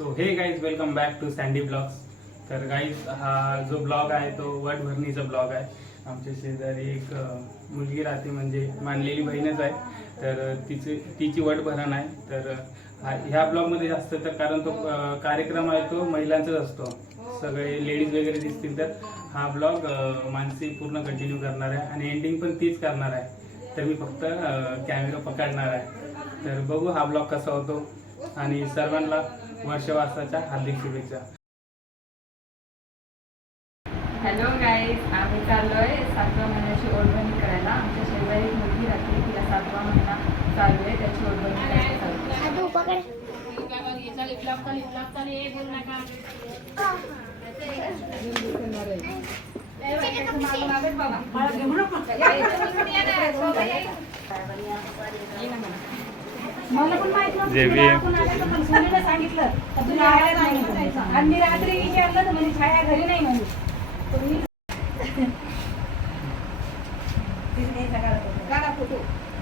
So hey guys welcome back to Sandy blogs. तर guys हा जो ब्लॉग आहे तो वटभरणीचा ब्लॉग आहे. आमच्या शेजारी एक मुलगी राहते, म्हणजे मानलेली बहीणच आहे. तर तिची वटभरण आहे. तर ह्या ब्लॉगमध्ये जास्त तर कारण तो कार्यक्रम आहे तो महिलांचाच असतो, सगळे लेडीज वगैरे दिसतील. तर हा ब्लॉग मानसी पूर्ण कंटिन्यू करणार आहे आणि एंडिंग पण तीच करणार आहे. तर मी फक्त कॅमेरा पकडणार आहे. तर बघू हा ब्लॉग कसा होतो. आणि सर्वांना वर्षवासाच्या हार्दिक शुभेच्छा. हॅलो गाईज, आम्ही चाललोय 7व्या महिन्याची ओढभरणी करायला. आमच्या शेजारी एक मुलगी राहते, तिला 7वा महिना चालू आहे, त्याची ओढभरणी करायला मला पण माहित नव्हतं, सांगितलं आणि रात्री विचारलं तर म्हणजे छाया घरी नाही म्हणजे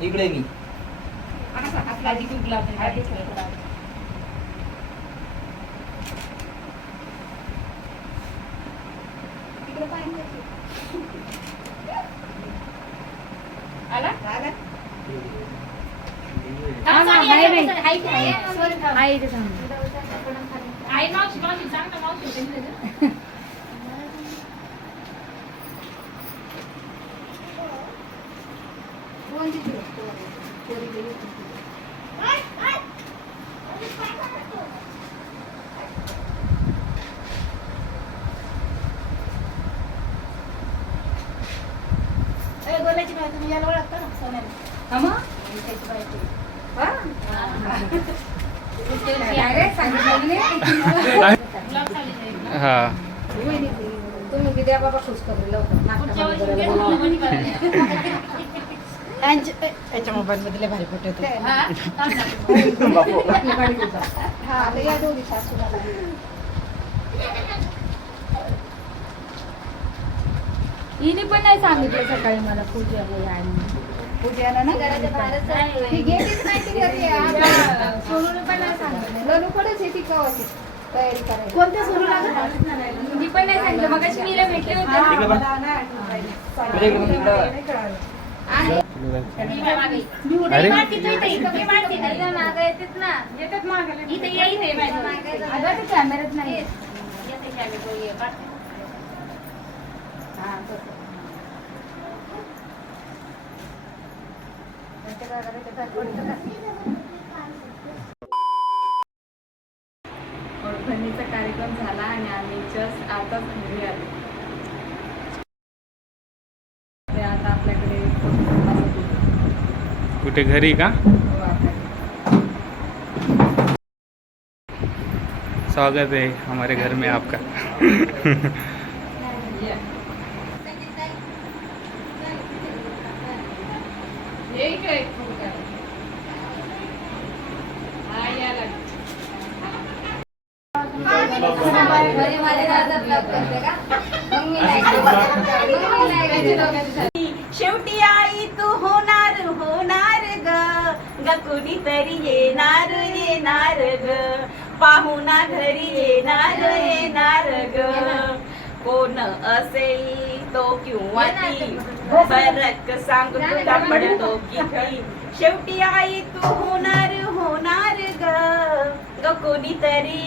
इकडे मी आला गोल्याची बाई तुम्ही याला ओळखता ना सोन्याला? तुम्ही विद्या बाबा खुश करू त्याच्या मोबाईल मध्ये भारी फोटो येतो. हिने पण नाही सांगितलं सकाळी मला पूजाला पूजाला ना घराच्या बाहेरच ती गेलीच नाही ती घरी. सोनूने पण नाही सांगितलं. लनूकडेच आहे ती कवाची तयारी करायला. कोणत्या सोनूला मी पण नाही सांगितलं. मग अशी मीला भेटले होते. कॅमेरात नाही ओळखणीचा कार्यक्रम झाला आणि आम्ही जस्ट आताच घरी आलो. ते आता आपल्याकडे कुठे घरी का? स्वागत है हमारे घर में आपका. शेवटी आई तू होणार होणार ग कुणीतरी येणार ग पाहुणा घरी येणार ग कोण असेल तो किंवा ती फरक सांग तुला पडतो किती. शेवटी आई तू होणार ग कोणीतरी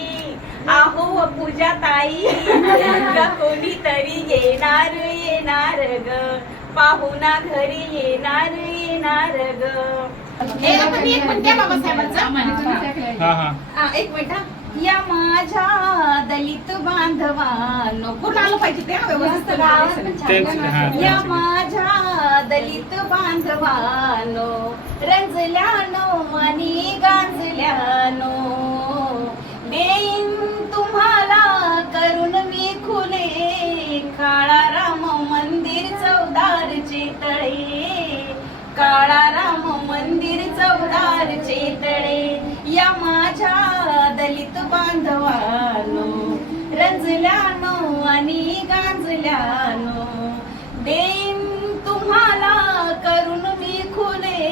आहो पूजा ताई ग कोणीतरी येणार ग पाहुणा घरी येणार ग. एक मिनिट. या माझ्या दलित बांधवांनो पूर्ण आलं पाहिजे ते. या माझ्या दलित बांधवांनो रंजल्यानो आणि गांजल्यानो देईन तुम्हाला करून मी खुले काळाराम मंदिर चौदारचे तळे काळाराम मंदिर चौदारचे तळे. या माझ्या दलित बांधवानो रंजल्यानो आणि गांजल्यानो देईन तुम्हाला करून मी खुले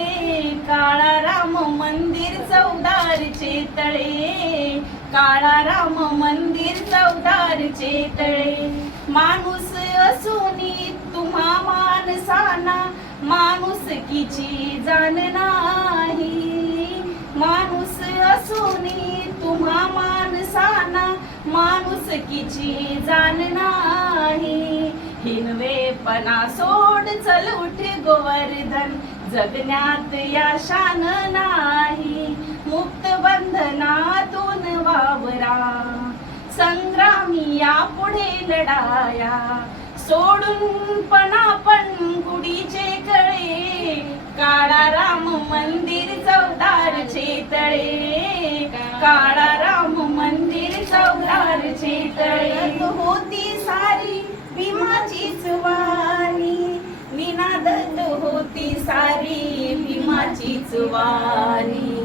काळाराम मंदिर चौदारचे तळे काळा राम मंदिर चौदारचे तळे माणूस असूनी तुम्हा माणसाना माणुसकीची जाण नाही माणूस असूनी तुम्हा माणसाना माणुसकीची जाण नाही हिनवेपणा सोड चल उठ गोवर्धन जगण्यात या शान नाही मुक्त बंधनातून वावरा संग्रामी या पुढे लढाया सोडून पण गुढीचे कळे काळा राम मंदिर चौदारचे तळे काळा राम मंदिर चौदारचे तळे होती सारी भीमाचीच वाणी निनादत होती सारी भीमाचीच वाणी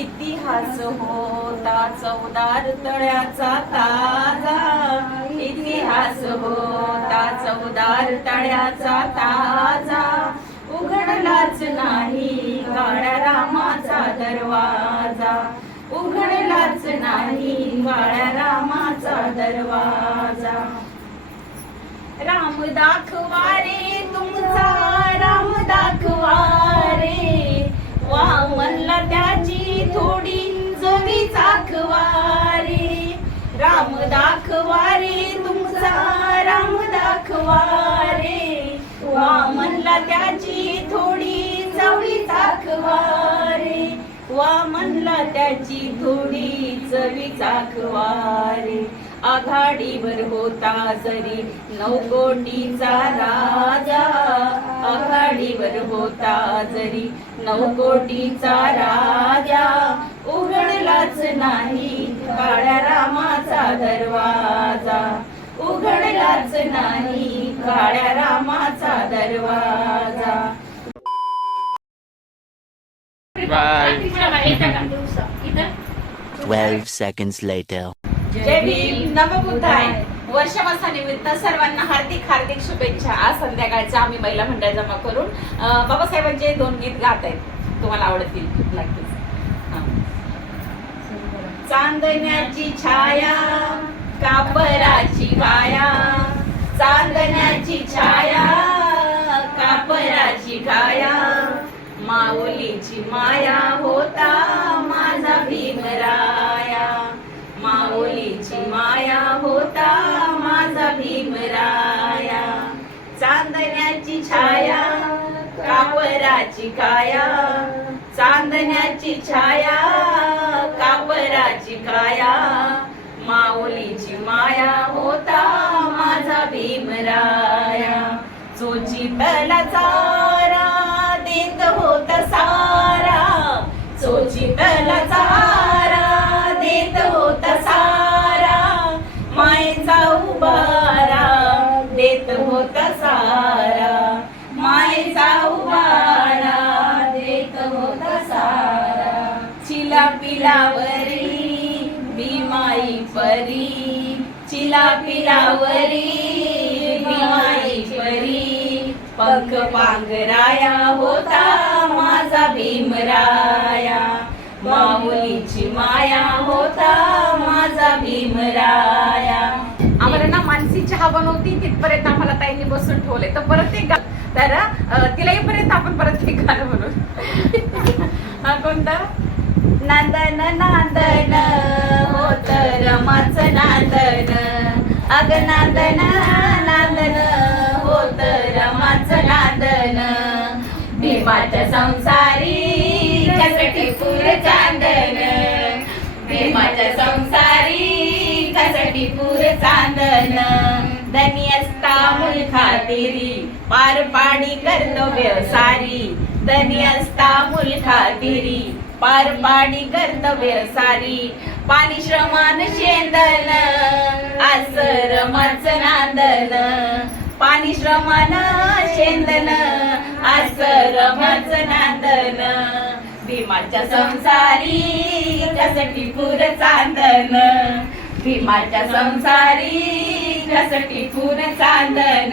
इतिहास होता चौदार तळ्याचा ताजा इतिहास होता चौदार तळ्याचा ताजा उघडलाच नाही काळ्या रामाचा दरवाजा उघडलाच नाही काळ्या रामाचा दरवाजा राम दाखवा रे तुमचा राम दाखवा रे वा म्हणला त्याची थोडी जवी चाखवा रे राम दाखवा रे तुमचा राम दाखवा रे वा म्हणला त्याची थोडी जवी चाखवा रे वा म्हणला त्याची थोडी चवी चाखवा रे आघाडीवर होता जरी 9 कोटीचा राजा आघाडीवर होता जरी 9 कोटीचा राजा उघडलाच नाही काळ्या रामाचा दरवाजा उघडलाच नाही काळ्या रामाचा दरवाजा बाय 12 seconds later. जय भीम नमबुद्धाय वर्षावासानिमित्त सर्वांना हार्दिक हार्दिक शुभेच्छा आज संध्याकाळच्या आम्ही महिला मंडळ जमा करून बाबासाहेबांचे 2 गीत गात आहेत तुम्हाला आवडतील नक्कीच चांदण्याची छाया कापराची काया चांदण्याची छाया कापराची काया माऊलीची माया होता माझा भीमराया माऊलीची माया होता माझा भीमराया चांदण्याची छाया कापराची काया चांदण्याची छाया कापराची काया माऊलीची माया होता माझा भीमराया चोचितला चारा देत होत सारा चोचितला चारा देत होत सारा मायेचा उबारा देत होत सारा मायेचा उबारा देत होत सारा चिला पिलावरी भीमाई परी चिला पिलावरी भीमाई परी पंख पांघराया होता माझा भीमराया माऊलीची माया होता माझा भीमराया आम्हाला ना मानसी चहा बनवती तिथपर्यंत आम्हाला ताईंनी बसून ठेवले तर परत एक तर तिला येईपर्यंत आपण परत एक गाणं म्हणू हा कोणता नांदन नांदन होत रमाच नांदन अग नांदन नांदन होत रमाच नांदन भीमाच्या संसारी कसटी पूर चांदन भीमाच्या संसारी कसटी पूर चांदन धनी असता मुलखातिरी पार पाडी कर्तव्य सारी धनी असता मुलखातिरी पार पाडी कर्तव्य सारी पाणी श्रमान शेंदन आसरमाच नांदन पाणी श्रमान शेंदन आसरमाच नांदन भीमाच्या संसारी कसटी पूर चांदन भीमाच्या संसारी कसटी पूर चांदन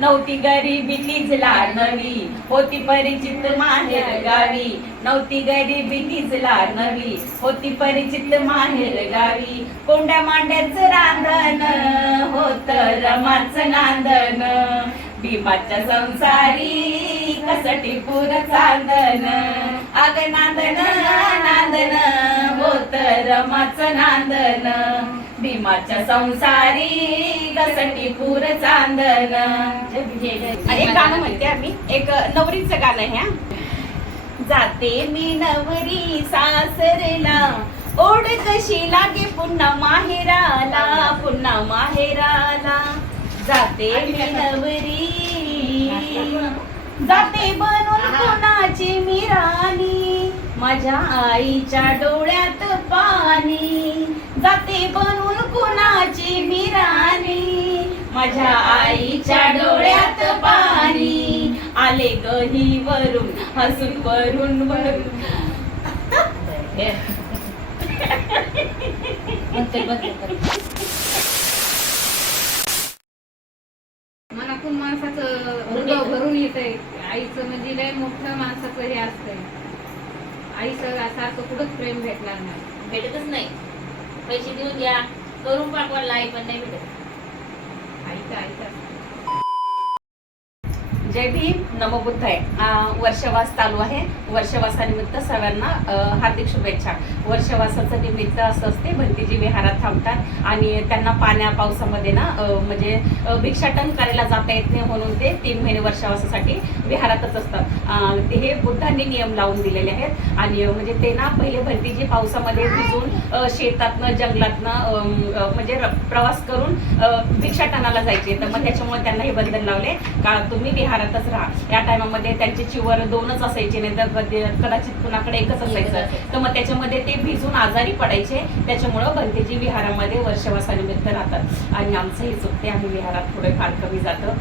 नव्हती गरिबीतीच नवी होती परिचित माहेर गावी नव्हती गरिबीतीच नवी होती परिचित माहेर गावी कोंड्या मांड्याचं रांधण होत रमाचं नांदन भीमाच्या संसारी कसटी पूर चांदन अग नांदन नांदन होत रमाचं नांदन भीमाच्या संसारी कसटी पूर चांदन एक गाणं म्हणते आम्ही एक नवरीचं गाणं आहे हा. जाते मी नवरी सासरेला ओढ कशी लागे पुन्हा माहेराला जाते मी नवरी जाते बनून कोणाची मी राणी माझ्या आईच्या डोळ्यात पाणी जाते बनून कोणाची मी राणी माझ्या आईच्या डोळ्यात पाणी आले गही वरून हसून वरून मनातून माणसाचं हृदय भरून येतंय. आईचं म्हणजे लय मोठं माणसाचं हे असतंय. आईचं सारखं कुठंच प्रेम भेटणार नाही. भेटतच नाही. पैसे देऊन द्या करून पाठवायला आई पण नाही भेटत. आईचं जय भीम नमो बुद्धाय. वर्षवास चालू आहे. वर्षवासानिमित्त सर्वांना हार्दिक शुभेच्छा. वर्षवासाचं निमित्त असं असते भंतीजी विहारात थांबतात आणि त्यांना पाण्या पावसामध्ये ना म्हणजे भिक्षाटन करायला जाता येत नाही म्हणून ते 3 महिने वर्षवासासाठी विहारातच असतात. हे बुद्धांनी नियम लावून दिलेले आहेत आणि म्हणजे ते ना पहिले भंतीजी पावसामध्ये भिजून शेतातनं जंगलातनं म्हणजे प्रवास करून भिक्षाटनाला जायचे. तर मग त्याच्यामुळे त्यांना हे बंधन लावले का तुम्ही विहारातच राहा. या टायमामध्ये त्यांचे चिवर 2च असायचे नाही तर कदाचित कुणाकडे एकच असायचं. तर मग त्याच्यामध्ये ते भिजून आजारी पडायचे. त्याच्यामुळं भंतेजी विहारामध्ये वर्षवासानिमित्त राहतात आणि आमचंही चुकते. आम्ही विहारात थोडे फार कमी जातो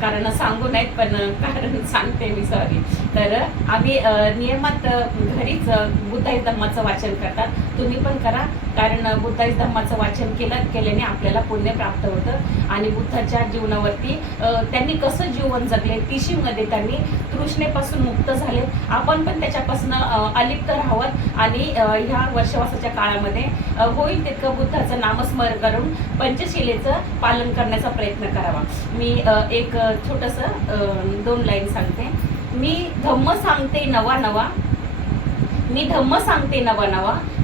कारण सांगू नाहीत पण कारण सांगते मी सॉरी. तर आम्ही नियमात घरीच बुद्धाई धम्माचं वाचन करतात. तुम्ही पण करा कारण बुद्धाई धम्माचं वाचन केल्याने आपल्याला पुण्य प्राप्त होतं आणि बुद्धाच्या जीवनावरती त्यांनी कसं जीवन जगले तिशीमध्ये त्यांनी तृष्णेपासून मुक्त झाले. आपण पण त्याच्यापासून अलिप्त राहावं आणि ह्या वर्षवासाच्या काळामध्ये होईल तितकं बुद्धाचं नामस्मरण करून पंचशिलेचं पालन करण्याचा प्रयत्न करावा. मी एक छोटंसं 2 लाईन सांगते. मी धम्म सांगते नवा नवा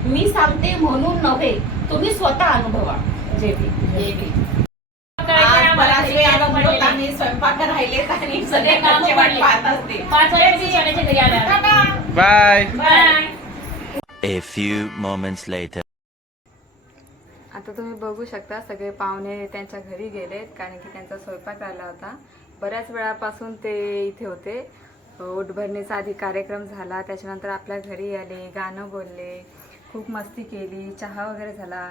मी सांगते म्हणून नव्हे तुम्ही स्वतः अनुभवा. जय भीम. आम्ही स्वयंपाक राहिले आणि सगळे कामचे वाट पाहत असते. 5 वाजता शाळेच्या घरी आल्या. Bye. Bye. A few moments later. आता तुम्ही बघू शकता सगळे पाहुणे त्यांच्या घरी गेलेत कारण की त्यांचा स्वयंपाक राहिला होता. बऱ्याच वेळापासून ते इथे होते. उठभरणीचा आधी कार्यक्रम झाला त्याच्यानंतर आपल्या घरी आले गाणं बोलले खूप मस्ती केली चहा वगैरे झाला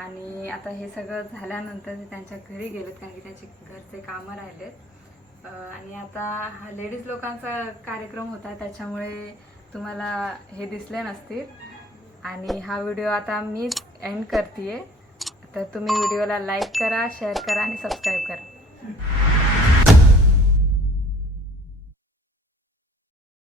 आणि आता हे सगळं झाल्यानंतर ते त्यांच्या घरी गेलेत कारण की त्यांचे घरचे कामं राहिलेत आणि आता हा लेडीज लोकांचा कार्यक्रम होता त्याच्यामुळे तुम्हाला हे दिसले नसतील आणि हा व्हिडिओ आता मीच एंड करते. तर तुम्ही व्हिडिओला लाईक करा शेअर करा आणि सबस्क्राईब करा.